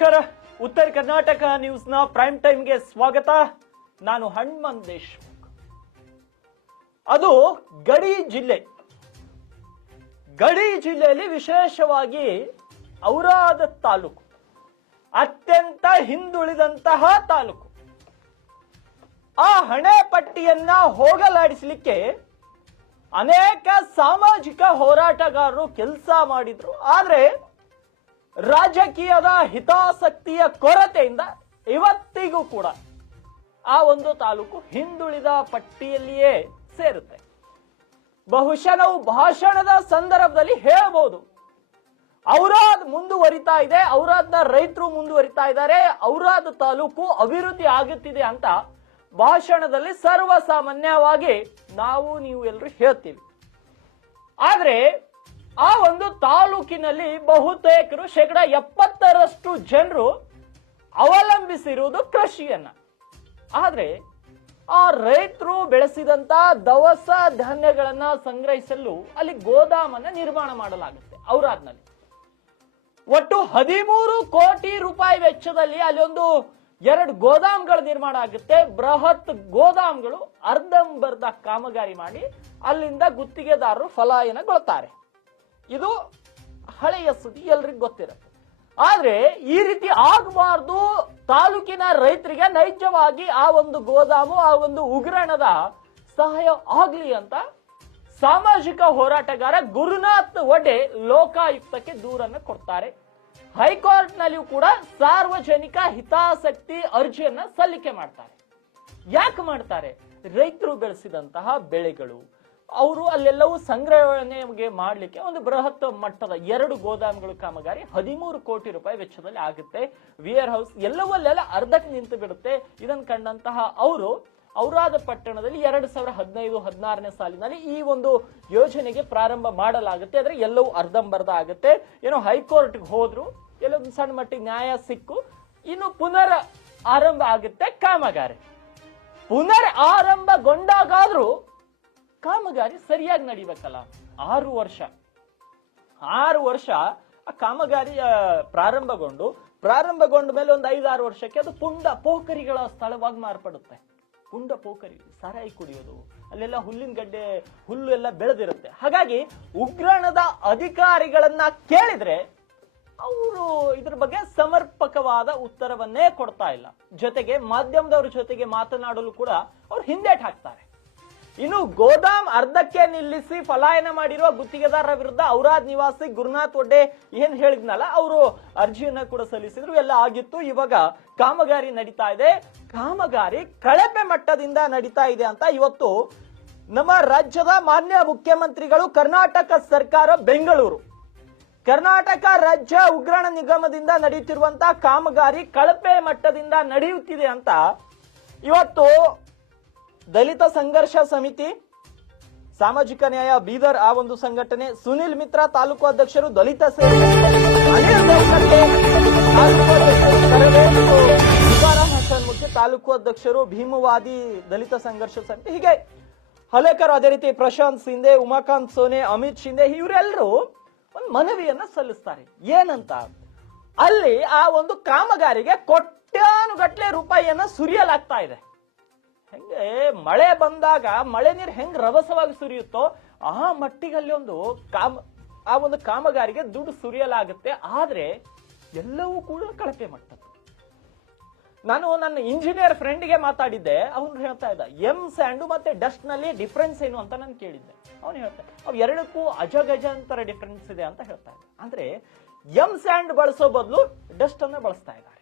ನಮಸ್ಕಾರ. ಉತ್ತರ ಕರ್ನಾಟಕ ನ್ಯೂಸ್ನ ಪ್ರೈಮ್ ಟೈಮ್ಗೆ ಸ್ವಾಗತ. ನಾನು ಹನುಮಂತ್ ದೇಶ್ಮುಖ್. ಅದು ಗಡಿ ಜಿಲ್ಲೆಯಲ್ಲಿ ವಿಶೇಷವಾಗಿ ಔರಾದ ತಾಲೂಕು ಅತ್ಯಂತ ಹಿಂದುಳಿದಂತಹ ತಾಲೂಕು. ಆ ಹಣೆ ಪಟ್ಟಿಯನ್ನ ಹೋಗಲಾಡಿಸಲಿಕ್ಕೆ ಅನೇಕ ಸಾಮಾಜಿಕ ಹೋರಾಟಗಾರರು ಕೆಲಸ ಮಾಡಿದ್ರು. ಆದ್ರೆ ರಾಜಕೀಯದ ಹಿತಾಸಕ್ತಿಯ ಕೊರತೆಯಿಂದ ಇವತ್ತಿಗೂ ಕೂಡ ಆ ಒಂದು ತಾಲೂಕು ಹಿಂದುಳಿದ ಪಟ್ಟಿಯಲ್ಲಿಯೇ ಸೇರುತ್ತೆ. ಬಹುಶಃ ನಾವು ಭಾಷಣದ ಸಂದರ್ಭದಲ್ಲಿ ಹೇಳಬಹುದು, ಔರಾದ್ ಮುಂದುವರಿತಾ ಇದೆ, ಔರಾದ್ನ ರೈತರು ಮುಂದುವರಿತಾ ಇದ್ದಾರೆ, ಔರಾದ್ ತಾಲೂಕು ಅಭಿವೃದ್ಧಿ ಆಗುತ್ತಿದೆ ಅಂತ ಭಾಷಣದಲ್ಲಿ ಸರ್ವಸಾಮಾನ್ಯವಾಗಿ ನೀವು ಎಲ್ಲರೂ ಹೇಳ್ತೀವಿ. ಆದ್ರೆ ಆ ಒಂದು ತಾಲೂಕಿನಲ್ಲಿ ಬಹುತೇಕರು 70% ಜನರು ಅವಲಂಬಿಸಿರುವುದು ಕೃಷಿಯನ್ನ. ಆದ್ರೆ ಆ ರೈತರು ಬೆಳೆಸಿದಂತ ದವಸ ಧಾನ್ಯಗಳನ್ನ ಸಂಗ್ರಹಿಸಲು ಅಲ್ಲಿ ಗೋದಾಮನ್ನ ನಿರ್ಮಾಣ ಮಾಡಲಾಗುತ್ತೆ. ಔರಾದ್ನಲ್ಲಿ ಒಟ್ಟು 13 ಕೋಟಿ ರೂಪಾಯಿ ವೆಚ್ಚದಲ್ಲಿ ಅಲ್ಲಿ ಒಂದು 2 ಗೋದಾಮ್ಗಳ ನಿರ್ಮಾಣ ಆಗುತ್ತೆ. ಬೃಹತ್ ಗೋದಾಮ್ಗಳು ಅರ್ಧಂಬರ್ಧ ಕಾಮಗಾರಿ ಮಾಡಿ ಅಲ್ಲಿಂದ ಗುತ್ತಿಗೆದಾರರು ಪಲಾಯನಗೊಳ್ತಾರೆ. ಇದು ಹಳೆಯ ಸುದ್ದಿ, ಎಲ್ರಿಗೂ ಗೊತ್ತಿರುತ್ತೆ. ಆದ್ರೆ ಈ ರೀತಿ ಆಗಬಾರ್ದು, ತಾಲೂಕಿನ ರೈತರಿಗೆ ನೈಜವಾಗಿ ಆ ಒಂದು ಗೋದಾಮು, ಆ ಒಂದು ಉಗ್ರಾಣದ ಸಹಾಯ ಆಗ್ಲಿ ಅಂತ ಸಾಮಾಜಿಕ ಹೋರಾಟಗಾರ ಗುರುನಾಥ್ ವಡೆ ಲೋಕಾಯುಕ್ತಕ್ಕೆ ದೂರನ್ನು ಕೊಡ್ತಾರೆ. ಹೈಕೋರ್ಟ್ ನಲ್ಲಿಯೂ ಕೂಡ ಸಾರ್ವಜನಿಕ ಹಿತಾಸಕ್ತಿ ಅರ್ಜಿಯನ್ನ ಸಲ್ಲಿಕೆ ಮಾಡ್ತಾರೆ. ಯಾಕೆ ಮಾಡ್ತಾರೆ? ರೈತರು ಬೆಳೆಸಿದಂತಹ ಬೆಳೆಗಳು ಅವರು ಅಲ್ಲೆಲ್ಲವೂ ಸಂಗ್ರಹಣೆಗೆ ಮಾಡಲಿಕ್ಕೆ ಒಂದು ಬೃಹತ್ ಮಟ್ಟದ 2 ಗೋದಾಮುಗಳು ಕಾಮಗಾರಿ 13 ಕೋಟಿ ರೂಪಾಯಿ ವೆಚ್ಚದಲ್ಲಿ ಆಗುತ್ತೆ. ವಿಯರ್ ಹೌಸ್ ಎಲ್ಲವಲ್ಲೆಲ್ಲ ಅರ್ಧಕ್ಕೆ ನಿಂತು ಬಿಡುತ್ತೆ. ಇದನ್ನು ಕಂಡಂತಹ ಅವರು ಔರಾದ ಪಟ್ಟಣದಲ್ಲಿ 2015-16ನೇ ಸಾಲಿನಲ್ಲಿ ಈ ಒಂದು ಯೋಜನೆಗೆ ಪ್ರಾರಂಭ ಮಾಡಲಾಗುತ್ತೆ. ಆದ್ರೆ ಎಲ್ಲವೂ ಅರ್ಧಂಬರ್ಧ ಆಗುತ್ತೆ. ಏನೋ ಹೈಕೋರ್ಟ್ಗೆ ಹೋದ್ರು, ಎಲ್ಲೊಂದು ಸಣ್ಣ ಮಟ್ಟಿಗೆ ನ್ಯಾಯ ಸಿಕ್ಕು, ಇನ್ನು ಪುನರ್ ಆರಂಭ ಆಗುತ್ತೆ ಕಾಮಗಾರಿ. ಪುನರ್ ಆರಂಭಗೊಂಡಾಗಾದ್ರೂ ಕಾಮಗಾರಿ ಸರಿಯಾಗಿ ನಡಿಬೇಕಲ್ಲ. 6 ವರ್ಷ ಆ ಕಾಮಗಾರಿ ಪ್ರಾರಂಭಗೊಂಡ ಮೇಲೆ ಒಂದು 5-6 ವರ್ಷಕ್ಕೆ ಅದು ಪುಂಡ ಪೋಖರಿಗಳ ಸ್ಥಳವಾಗಿ ಮಾರ್ಪಡುತ್ತೆ. ಪುಂಡ ಪೋಖರಿ, ಸಾರಾಯಿ ಕುಡಿಯೋದು, ಅಲ್ಲೆಲ್ಲ ಹುಲ್ಲಿನ ಗಡ್ಡೆ, ಹುಲ್ಲು ಎಲ್ಲ ಬೆಳೆದಿರುತ್ತೆ. ಹಾಗಾಗಿ ಉಗ್ರಾಣದ ಅಧಿಕಾರಿಗಳನ್ನ ಕೇಳಿದ್ರೆ ಅವರು ಇದ್ರ ಬಗ್ಗೆ ಸಮರ್ಪಕವಾದ ಉತ್ತರವನ್ನೇ ಕೊಡ್ತಾ ಇಲ್ಲ. ಜೊತೆಗೆ ಮಾಧ್ಯಮದವ್ರ ಜೊತೆಗೆ ಮಾತನಾಡಲು ಕೂಡ ಅವ್ರು ಹಿಂದೇಟ್ ಹಾಕ್ತಾರೆ. ಇನ್ನು ಗೋದಾಮ್ ಅರ್ಧಕ್ಕೆ ನಿಲ್ಲಿಸಿ ಪಲಾಯನ ಮಾಡಿರುವ ಗುತ್ತಿಗೆದಾರರ ವಿರುದ್ಧ ಔರಾದ್ ನಿವಾಸಿ ಗುರುನಾಥ್ ವಡೆ ಏನ್ ಹೇಳಿದ್ನಲ್ಲ, ಅವರು ಅರ್ಜಿಯನ್ನ ಕೂಡ ಸಲ್ಲಿಸಿದ್ರು, ಎಲ್ಲ ಆಗಿತ್ತು. ಇವಾಗ ಕಾಮಗಾರಿ ನಡೀತಾ ಇದೆ. ಕಾಮಗಾರಿ ಕಳಪೆ ಮಟ್ಟದಿಂದ ನಡೀತಾ ಇದೆ ಅಂತ ಇವತ್ತು ನಮ್ಮ ರಾಜ್ಯದ ಮಾನ್ಯ ಮುಖ್ಯಮಂತ್ರಿಗಳು, ಕರ್ನಾಟಕ ಸರ್ಕಾರ, ಬೆಂಗಳೂರು ಕರ್ನಾಟಕ ರಾಜ್ಯ ಉಗ್ರಾಣ ನಿಗಮದಿಂದ ನಡೆಯುತ್ತಿರುವಂತಹ ಕಾಮಗಾರಿ ಕಳಪೆ ಮಟ್ಟದಿಂದ ನಡೆಯುತ್ತಿದೆ ಅಂತ ಇವತ್ತು ದಲಿತ ಸಂಘರ್ಷ ಸಮಿತಿ, ಸಾಮಾಜಿಕ ನ್ಯಾಯ ಬೀದರ್ ಆ ಒಂದು ಸಂಘಟನೆ, ಸುನಿಲ್ ಮಿತ್ರ ತಾಲೂಕು ಅಧ್ಯಕ್ಷರು, ದಲಿತ ಸೇನೆ, ಮುಖ್ಯ ತಾಲೂಕು ಅಧ್ಯಕ್ಷರು, ಭೀಮವಾದಿ ದಲಿತ ಸಂಘರ್ಷ ಸಮಿತಿ, ಹೀಗೆ ಹಲೇಕರ್, ಅದೇ ರೀತಿ ಪ್ರಶಾಂತ್ ಸಿಂಧೆ, ಉಮಾಕಾಂತ್ ಸೋನೆ, ಅಮಿತ್ ಶಿಂದೆ, ಇವರೆಲ್ಲರೂ ಒಂದು ಮನವಿಯನ್ನ ಸಲ್ಲಿಸ್ತಾರೆ. ಏನಂತ? ಅಲ್ಲಿ ಆ ಒಂದು ಕಾಮಗಾರಿಗೆ ಕೋಟ್ಯಾನುಗಟ್ಟಲೆ ರೂಪಾಯಿಯನ್ನ ಸುರಿಯಲಾಗ್ತಾ ಇದೆ. ಹೆಂಗೆ ಮಳೆ ಬಂದಾಗ ಮಳೆ ನೀರು ಹೆಂಗ್ ರಭಸವಾಗಿ ಸುರಿಯುತ್ತೋ ಆ ಮಟ್ಟಿಗಲ್ಲಿ ಆ ಒಂದು ಕಾಮಗಾರಿಗೆ ದುಡ್ಡು ಸುರಿಯಲಾಗುತ್ತೆ. ಆದ್ರೆ ಎಲ್ಲವೂ ಕೂಡ ಕಳಪೆ ಮಟ್ಟದ್ದು. ನಾನು ನನ್ನ ಇಂಜಿನಿಯರ್ ಫ್ರೆಂಡ್ಗೆ ಮಾತಾಡಿದ್ದೆ. ಅವನು ಹೇಳ್ತಾ ಇದ್ದ, ಎಂ ಸ್ಯಾಂಡು ಮತ್ತೆ ಡಸ್ಟ್ ನಲ್ಲಿ ಡಿಫ್ರೆನ್ಸ್ ಏನು ಅಂತ ನಾನು ಕೇಳಿದ್ದೆ. ಅವನು ಹೇಳ್ತಾ ಅವ್ ಎರಡಕ್ಕೂ ಅಜಗಜಾಂತರ ಡಿಫ್ರೆನ್ಸ್ ಇದೆ ಅಂತ ಹೇಳ್ತಾ ಇದ್ದ. ಅಂದ್ರೆ ಎಂ ಸ್ಯಾಂಡ್ ಬಳಸೋ ಬದಲು ಡಸ್ಟ್ ಅನ್ನ ಬಳಸ್ತಾ ಇದ್ದಾರೆ.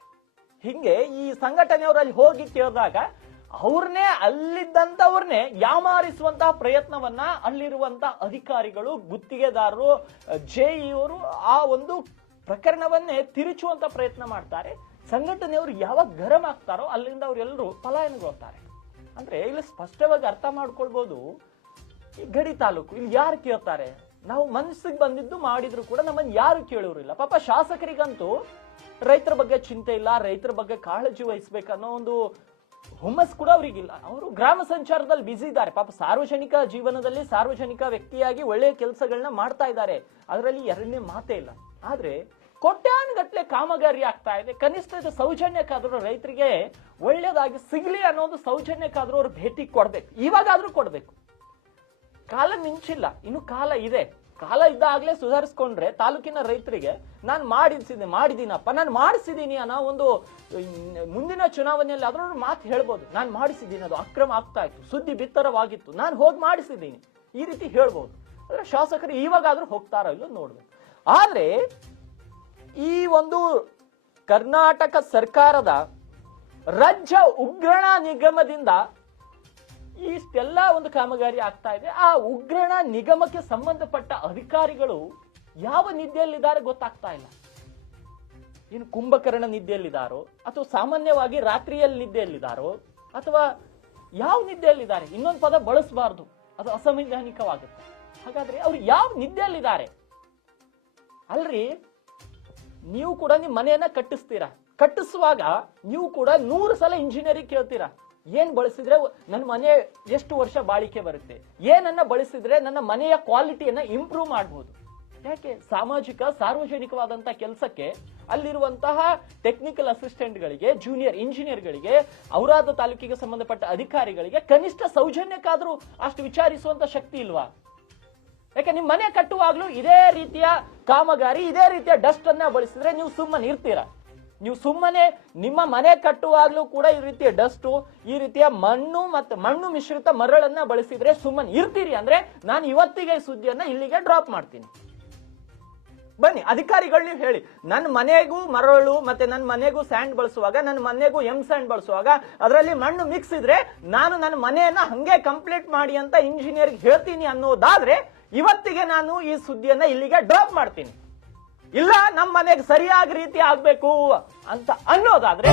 ಹಿಂಗೆ ಈ ಸಂಘಟನೆಯವರು ಅಲ್ಲಿ ಹೋಗಿ ಕೇಳಿದಾಗ ಅಲ್ಲಿದ್ದಂತವ್ರನ್ನೇ ಯಾಮಾರಿಸುವಂತಹ ಪ್ರಯತ್ನವನ್ನ ಅಲ್ಲಿರುವಂತಹ ಅಧಿಕಾರಿಗಳು, ಗುತ್ತಿಗೆದಾರರು, ಜೆಇವರು ಆ ಒಂದು ಪ್ರಕರಣವನ್ನೇ ತಿರುಚುವಂತ ಪ್ರಯತ್ನ ಮಾಡ್ತಾರೆ. ಸಂಘಟನೆಯವರು ಯಾವಾಗ ಗರಂ ಆಗ್ತಾರೋ ಅಲ್ಲಿಂದ ಅವರೆಲ್ಲರೂ ಪಲಾಯನಗೊಳ್ತಾರೆ. ಅಂದ್ರೆ ಇಲ್ಲಿ ಸ್ಪಷ್ಟವಾಗಿ ಅರ್ಥ ಮಾಡ್ಕೊಳ್ಬಹುದು, ಈ ಗಡಿ ತಾಲೂಕು ಇಲ್ಲಿ ಯಾರು ಕೇಳ್ತಾರೆ? ನಾವು ಮನಸ್ಸಿಗೆ ಬಂದಿದ್ದು ಮಾಡಿದ್ರು ಕೂಡ ನಮ್ಮನ್ನು ಯಾರು ಕೇಳೋರಿಲ್ಲ. ಪಾಪ ಶಾಸಕರಿಗಂತೂ ರೈತರ ಬಗ್ಗೆ ಚಿಂತೆ ಇಲ್ಲ, ರೈತರ ಬಗ್ಗೆ ಕಾಳಜಿ ವಹಿಸ್ಬೇಕನ್ನೋ ಒಂದು ಹುಮ್ಮಸ್ ಕೂಡ ಅವರಿಗಿಲ್ಲ. ಅವರು ಗ್ರಾಮ ಸಂಚಾರದಲ್ಲಿ ಬಿಸಿ ಇದ್ದಾರೆ. ಪಾಪ ಸಾರ್ವಜನಿಕ ಜೀವನದಲ್ಲಿ ಸಾರ್ವಜನಿಕ ವ್ಯಕ್ತಿಯಾಗಿ ಒಳ್ಳೆಯ ಕೆಲಸಗಳನ್ನ ಮಾಡ್ತಾ ಇದ್ದಾರೆ, ಅದರಲ್ಲಿ ಎರಡನೇ ಮಾತೇ ಇಲ್ಲ. ಆದ್ರೆ ಕೋಟ್ಯಾನುಗಟ್ಟಲೆ ಕಾಮಗಾರಿ ಆಗ್ತಾ ಇದೆ. ಕನಿಷ್ಠ ಇದು ಸೌಜನ್ಯಕ್ಕಾದ್ರೂ ರೈತರಿಗೆ ಒಳ್ಳೇದಾಗಿ ಸಿಗ್ಲಿ ಅನ್ನೋದು ಸೌಜನ್ಯಕ್ಕಾದ್ರೂ ಅವ್ರು ಭೇಟಿ ಕೊಡ್ಬೇಕು, ಇವಾಗಾದ್ರೂ ಕೊಡ್ಬೇಕು. ಕಾಲ ಮಿಂಚಿಲ್ಲ, ಇನ್ನು ಕಾಲ ಇದೆ. ಕಾಲ ಇದ್ದಾಗಲೇ ಸುಧಾರಿಸ್ಕೊಂಡ್ರೆ ತಾಲೂಕಿನ ರೈತರಿಗೆ ನಾನು ಮಾಡಿದ್ದೀನಪ್ಪ, ನಾನು ಮಾಡಿಸಿದ್ದೀನಿ ಅನ್ನೋ ಒಂದು ಮುಂದಿನ ಚುನಾವಣೆಯಲ್ಲಿ ಆದ್ರೂ ಮಾತು ಹೇಳ್ಬೋದು. ನಾನು ಮಾಡಿಸಿದ್ದೀನಿ, ಅದು ಅಕ್ರಮ ಆಗ್ತಾ ಇತ್ತು, ಸುದ್ದಿ ಬಿತ್ತರವಾಗಿತ್ತು, ನಾನು ಹೋಗಿ ಮಾಡಿಸಿದ್ದೀನಿ, ಈ ರೀತಿ ಹೇಳ್ಬೋದು. ಅಂದ್ರೆ ಶಾಸಕರು ಇವಾಗಾದ್ರೂ ಹೋಗ್ತಾರೋ ಇಲ್ಲೋ ನೋಡ್ಬೇಕು. ಆದ್ರೆ ಈ ಒಂದು ಕರ್ನಾಟಕ ಸರ್ಕಾರದ ರಾಜ್ಯ ಉಗ್ರಾಣ ನಿಗಮದಿಂದ ಇಷ್ಟೆಲ್ಲ ಒಂದು ಕಾಮಗಾರಿ ಆಗ್ತಾ ಇದೆ. ಆ ಉಗ್ರಾಣ ನಿಗಮಕ್ಕೆ ಸಂಬಂಧಪಟ್ಟ ಅಧಿಕಾರಿಗಳು ಯಾವ ನಿದ್ದೆಯಲ್ಲಿದ್ದಾರೆ ಗೊತ್ತಾಗ್ತಾ ಇಲ್ಲ. ಏನು ಕುಂಭಕರ್ಣ ನಿದ್ದೆಯಲ್ಲಿದ್ದಾರೋ ಅಥವಾ ಸಾಮಾನ್ಯವಾಗಿ ರಾತ್ರಿಯಲ್ಲಿ ನಿದ್ದೆಯಲ್ಲಿದ್ದಾರೋ ಅಥವಾ ಯಾವ ನಿದ್ದೆಯಲ್ಲಿದ್ದಾರೆ? ಇನ್ನೊಂದು ಪದ ಬಳಸಬಾರ್ದು, ಅದು ಅಸಂವಿಧಾನಿಕವಾಗುತ್ತೆ. ಹಾಗಾದ್ರೆ ಅವ್ರು ಯಾವ ನಿದ್ದೆಯಲ್ಲಿದ್ದಾರೆ? ಅಲ್ರಿ, ನೀವು ಕೂಡ ನಿಮ್ಮ ಮನೆಯನ್ನ ಕಟ್ಟಿಸ್ತೀರಾ, ಕಟ್ಟಿಸುವಾಗ ನೀವು ಕೂಡ 100 ಸಲ ಇಂಜಿನಿಯರಿಂಗ್ ಕೇಳ್ತೀರಾ. ಏನ್ ಬಳಸಿದ್ರೆ ನನ್ನ ಮನೆ ಎಷ್ಟು ವರ್ಷ ಬಾಳಿಕೆ ಬರುತ್ತೆ, ಏನನ್ನ ಬಳಸಿದ್ರೆ ನನ್ನ ಮನೆಯ ಕ್ವಾಲಿಟಿಯನ್ನ ಇಂಪ್ರೂವ್ ಮಾಡಬಹುದು. ಯಾಕೆ? ಸಾರ್ವಜನಿಕವಾದಂತಹ ಕೆಲಸಕ್ಕೆ ಅಲ್ಲಿರುವಂತಹ ಟೆಕ್ನಿಕಲ್ ಅಸಿಸ್ಟೆಂಟ್ಗಳಿಗೆ, ಜೂನಿಯರ್ ಇಂಜಿನಿಯರ್ಗಳಿಗೆ, ಔರಾದ ತಾಲೂಕಿಗೆ ಸಂಬಂಧಪಟ್ಟ ಅಧಿಕಾರಿಗಳಿಗೆ ಕನಿಷ್ಠ ಸೌಜನ್ಯಕ್ಕಾದ್ರೂ ಅಷ್ಟು ವಿಚಾರಿಸುವಂತ ಶಕ್ತಿ ಇಲ್ವಾ? ಯಾಕೆ ನಿಮ್ ಮನೆ ಕಟ್ಟುವಾಗ್ಲೂ ಇದೇ ರೀತಿಯ ಕಾಮಗಾರಿ, ಇದೇ ರೀತಿಯ ಡಸ್ಟ್ ಅನ್ನ ಬಳಸಿದ್ರೆ ನೀವು ಸುಮ್ಮನೆ ಇರ್ತೀರಾ? ನೀವು ಸುಮ್ಮನೆ ನಿಮ್ಮ ಮನೆ ಕಟ್ಟುವಾಗ್ಲೂ ಕೂಡ ಈ ರೀತಿಯ ಡಸ್ಟು, ಈ ರೀತಿಯ ಮಣ್ಣು ಮತ್ತು ಮಣ್ಣು ಮಿಶ್ರಿತ ಮರಳನ್ನ ಬಳಸಿದ್ರೆ ಸುಮ್ಮನೆ ಇರ್ತೀರಿ ಅಂದ್ರೆ ನಾನು ಇವತ್ತಿಗೆ ಈ ಸುದ್ದಿಯನ್ನ ಇಲ್ಲಿಗೆ ಡ್ರಾಪ್ ಮಾಡ್ತೀನಿ. ಬನ್ನಿ ಅಧಿಕಾರಿಗಳು ನೀವು ಹೇಳಿ, ನನ್ನ ಮನೆಗೂ ಮರಳು ಮತ್ತೆ ನನ್ನ ಮನೆಗೂ ಸ್ಯಾಂಡ್ ಬಳಸುವಾಗ, ನನ್ನ ಮನೆಗೂ ಸ್ಯಾಂಡ್ ಬಳಸುವಾಗ ಅದರಲ್ಲಿ ಮಣ್ಣು ಮಿಕ್ಸ್ ಇದ್ರೆ ನಾನು ನನ್ನ ಮನೆಯನ್ನ ಹಂಗೆ ಕಂಪ್ಲೀಟ್ ಮಾಡಿ ಅಂತ ಇಂಜಿನಿಯರ್ಗೆ ಹೇಳ್ತೀನಿ ಅನ್ನೋದಾದ್ರೆ ಇವತ್ತಿಗೆ ನಾನು ಈ ಸುದ್ದಿಯನ್ನ ಇಲ್ಲಿಗೆ ಡ್ರಾಪ್ ಮಾಡ್ತೀನಿ. ಇಲ್ಲ ನಮ್ಮ ಮನೆಗೆ ಸರಿಯಾಗಿ ರೀತಿ ಆಗ್ಬೇಕು ಅಂತ ಅನ್ನೋದಾದ್ರೆ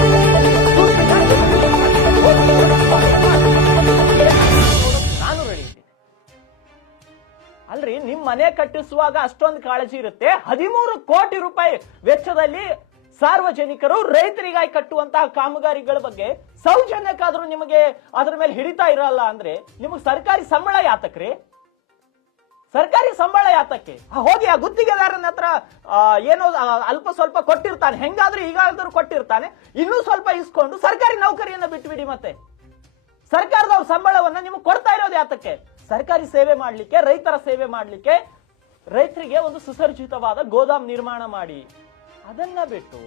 ನಾನು ರೆಡಿ ಇದ್ದೀನಿ. ಅಲ್ರಿ, ನಿಮ್ ಮನೆ ಕಟ್ಟಿಸುವಾಗ ಅಷ್ಟೊಂದು ಕಾಳಜಿ ಇರುತ್ತೆ. 13 ಕೋಟಿ ರೂಪಾಯಿ ವೆಚ್ಚದಲ್ಲಿ ಸಾರ್ವಜನಿಕರು ರೈತರಿಗಾಗಿ ಕಟ್ಟುವಂತಹ ಕಾಮಗಾರಿಗಳ ಬಗ್ಗೆ ಸೌಜನ್ಯಕ್ಕಾದ್ರೂ ನಿಮಗೆ ಅದ್ರ ಮೇಲೆ ಹಿಡಿತಾ ಇರಲ್ಲ ಅಂದ್ರೆ ನಿಮಗೆ ಸರ್ಕಾರಿ ಸಂಬಳ ಯಾತಕ್ರಿ? ಸರ್ಕಾರಿ ಸಂಬಳ ಯಾತಕ್ಕೆ? ಹೋಗಿ ಆ ಗುತ್ತಿಗೆದಾರನ ಹತ್ರ ಏನೋ ಅಲ್ಪ ಸ್ವಲ್ಪ ಕೊಟ್ಟಿರ್ತಾನೆ, ಹೆಂಗಾದ್ರೂ ಈಗಾದ್ರೂ ಕೊಟ್ಟಿರ್ತಾನೆ, ಇನ್ನೂ ಸ್ವಲ್ಪ ಇಸ್ಕೊಂಡು ಸರ್ಕಾರಿ ನೌಕರಿಯನ್ನ ಬಿಟ್ಬಿಡಿ. ಮತ್ತೆ ಸರ್ಕಾರದವ್ರ ಸಂಬಳವನ್ನ ನಿಮಗೆ ಕೊಡ್ತಾ ಇರೋದು ಯಾತಕ್ಕೆ? ಸರ್ಕಾರಿ ಸೇವೆ ಮಾಡ್ಲಿಕ್ಕೆ, ರೈತರ ಸೇವೆ ಮಾಡ್ಲಿಕ್ಕೆ, ರೈತರಿಗೆ ಒಂದು ಸುಸರ್ಜಿತವಾದ ಗೋದಾಮ್ ನಿರ್ಮಾಣ ಮಾಡಿ. ಅದನ್ನ ಬಿಟ್ಟು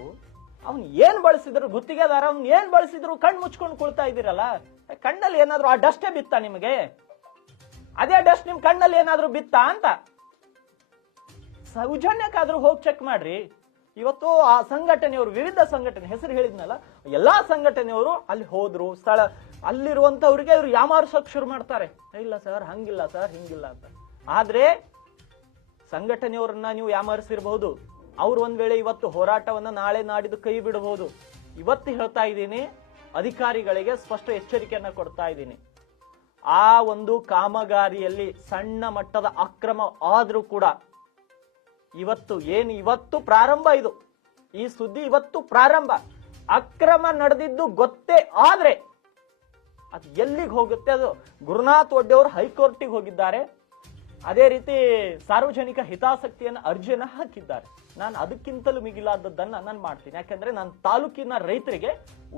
ಅವ್ನು ಏನ್ ಬಳಸಿದ್ರು, ಗುತ್ತಿಗೆದಾರ ಅವ್ನು ಏನ್ ಬಳಸಿದ್ರು ಕಣ್ ಮುಚ್ಕೊಂಡು ಕುಳ್ತಾ ಇದ್ದೀರಲ್ಲ. ಕಣ್ಣಲ್ಲಿ ಏನಾದ್ರು ಆ ಡಸ್ಟೇ ಬಿತ್ತಾ ನಿಮಗೆ? ಅದೇ ಡಸ್ಟ್ ನಿಮ್ ಕಣ್ಣಲ್ಲಿ ಏನಾದ್ರೂ ಬಿತ್ತಾ ಅಂತ ಸೌಜನ್ಯಕ್ಕಾದ್ರೂ ಹೋಗಿ ಚೆಕ್ ಮಾಡ್ರಿ. ಇವತ್ತು ಆ ಸಂಘಟನೆಯವರು, ವಿವಿಧ ಸಂಘಟನೆ ಹೆಸರು ಹೇಳಿದ್ನಲ್ಲ, ಎಲ್ಲಾ ಸಂಘಟನೆಯವರು ಅಲ್ಲಿ ಹೋದ್ರು, ಸ್ಥಳ ಅಲ್ಲಿರುವಂತವ್ರಿಗೆ ಇವ್ರು ಯಾಮಾರ್ಸೋಕ್ ಶುರು ಮಾಡ್ತಾರೆ. ಇಲ್ಲ ಸರ್ ಹಂಗಿಲ್ಲ ಸರ್ ಹಿಂಗಿಲ್ಲ ಅಂತ. ಆದ್ರೆ ಸಂಘಟನೆಯವರನ್ನ ನೀವು ಯಾಮಾರಿಸಿರ್ಬಹುದು, ಅವ್ರು ಒಂದ್ ವೇಳೆ ಇವತ್ತು ಹೋರಾಟವನ್ನ ನಾಳೆ ನಾಡಿದ್ದು ಕೈ ಬಿಡಬಹುದು. ಇವತ್ತು ಹೇಳ್ತಾ ಇದ್ದೀನಿ, ಅಧಿಕಾರಿಗಳಿಗೆ ಸ್ಪಷ್ಟ ಎಚ್ಚರಿಕೆಯನ್ನ ಕೊಡ್ತಾ ಇದ್ದೀನಿ. ಆ ಒಂದು ಕಾಮಗಾರಿಯಲ್ಲಿ ಸಣ್ಣ ಮಟ್ಟದ ಅಕ್ರಮ ಆದ್ರೂ ಕೂಡ ಇವತ್ತು ಪ್ರಾರಂಭ, ಇದು ಈ ಸುದ್ದಿ ಇವತ್ತು ಪ್ರಾರಂಭ. ಅಕ್ರಮ ನಡೆದಿದ್ದು ಗೊತ್ತೇ ಆದ್ರೆ ಅದು ಎಲ್ಲಿಗೆ ಹೋಗುತ್ತೆ? ಅದು ಗುರುನಾಥ್ ಒಡ್ಡೆ ಅವರು ಹೈಕೋರ್ಟಿಗೆ ಹೋಗಿದ್ದಾರೆ. ಅದೇ ರೀತಿ ಸಾರ್ವಜನಿಕ ಹಿತಾಸಕ್ತಿಯನ್ನು ಅರ್ಜಿಯನ್ನ ಹಾಕಿದ್ದಾರೆ. ನಾನು ಅದಕ್ಕಿಂತಲೂ ಮಿಗಿಲಾದದ್ದನ್ನ ನಾನು ಮಾಡ್ತೀನಿ. ಯಾಕಂದ್ರೆ ನಾನು ತಾಲೂಕಿನ ರೈತರಿಗೆ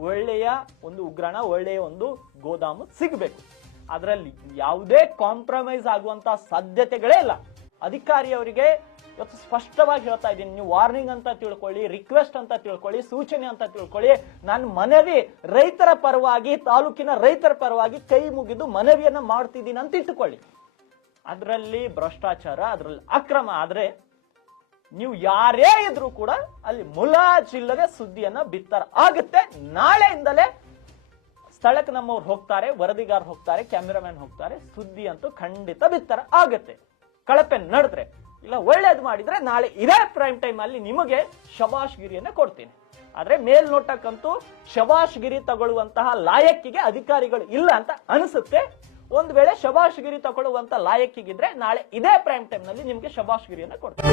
ಒಳ್ಳೆಯ ಒಂದು ಉಗ್ರಾಣ, ಒಳ್ಳೆಯ ಒಂದು ಗೋದಾಮು ಸಿಗಬೇಕು. ಅದರಲ್ಲಿ ಯಾವುದೇ ಕಾಂಪ್ರಮೈಸ್ ಆಗುವಂತಹ ಸಾಧ್ಯತೆಗಳೇ ಇಲ್ಲ. ಅಧಿಕಾರಿಯವರಿಗೆ ಇವತ್ತು ಸ್ಪಷ್ಟವಾಗಿ ಹೇಳ್ತಾ ಇದ್ದೀನಿ, ನೀವು ವಾರ್ನಿಂಗ್ ಅಂತ ತಿಳ್ಕೊಳ್ಳಿ, ರಿಕ್ವೆಸ್ಟ್ ಅಂತ ತಿಳ್ಕೊಳ್ಳಿ, ಸೂಚನೆ ಅಂತ ತಿಳ್ಕೊಳ್ಳಿ. ನಾನು ಮನವಿ, ರೈತರ ಪರವಾಗಿ, ತಾಲೂಕಿನ ರೈತರ ಪರವಾಗಿ ಕೈ ಮುಗಿದು ಮನವಿಯನ್ನ ಮಾಡ್ತಿದ್ದೀನಿ ಅಂತ ಇಟ್ಟುಕೊಳ್ಳಿ. ಅದರಲ್ಲಿ ಭ್ರಷ್ಟಾಚಾರ, ಅದರಲ್ಲಿ ಅಕ್ರಮ ಆದ್ರೆ ನೀವು ಯಾರೇ ಇದ್ರೂ ಕೂಡ ಅಲ್ಲಿ ಮುಲಾಜಿಲ್ಲದೆ ಸುದ್ದಿಯನ್ನ ಬಿತ್ತರ ಆಗುತ್ತೆ. ನಾಳೆಯಿಂದಲೇ ಸ್ಥಳಕ್ಕೆ ನಮ್ಮವ್ರು ಹೋಗ್ತಾರೆ, ವರದಿಗಾರ ಹೋಗ್ತಾರೆ, ಕ್ಯಾಮೆರಾಮನ್ ಹೋಗ್ತಾರೆ. ಸುದ್ದಿ ಅಂತೂ ಖಂಡಿತ ಬಿತ್ತರ ಆಗುತ್ತೆ. ಕಳಪೆ ನಡೆದ್ರೆ, ಇಲ್ಲ ಒಳ್ಳೇದು ಮಾಡಿದ್ರೆ ನಾಳೆ ಇದೇ ಪ್ರೈಮ್ ಟೈಮ್ ಅಲ್ಲಿ ನಿಮಗೆ ಶಬಾಷ್ಗಿರಿಯನ್ನ ಕೊಡ್ತೀನಿ. ಆದ್ರೆ ಮೇಲ್ನೋಟಕ್ಕಂತೂ ಶಬಾಷ್ಗಿರಿ ತಗೊಳ್ಳುವಂತಹ ಲಾಯಕ್ಕಿಗೆ ಅಧಿಕಾರಿಗಳು ಇಲ್ಲ ಅಂತ ಅನಿಸುತ್ತೆ. ಒಂದ್ ವೇಳೆ ಶಬಾಷ್ಗಿರಿ ತಗೊಳ್ಳುವಂತ ಲಾಯಕ್ಕಿಗಿದ್ರೆ ನಾಳೆ ಇದೇ ಪ್ರೈಮ್ ಟೈಮ್ ನಲ್ಲಿ ನಿಮ್ಗೆ ಶಬಾಷ್ಗಿರಿಯನ್ನ ಕೊಡ್ತೀನಿ.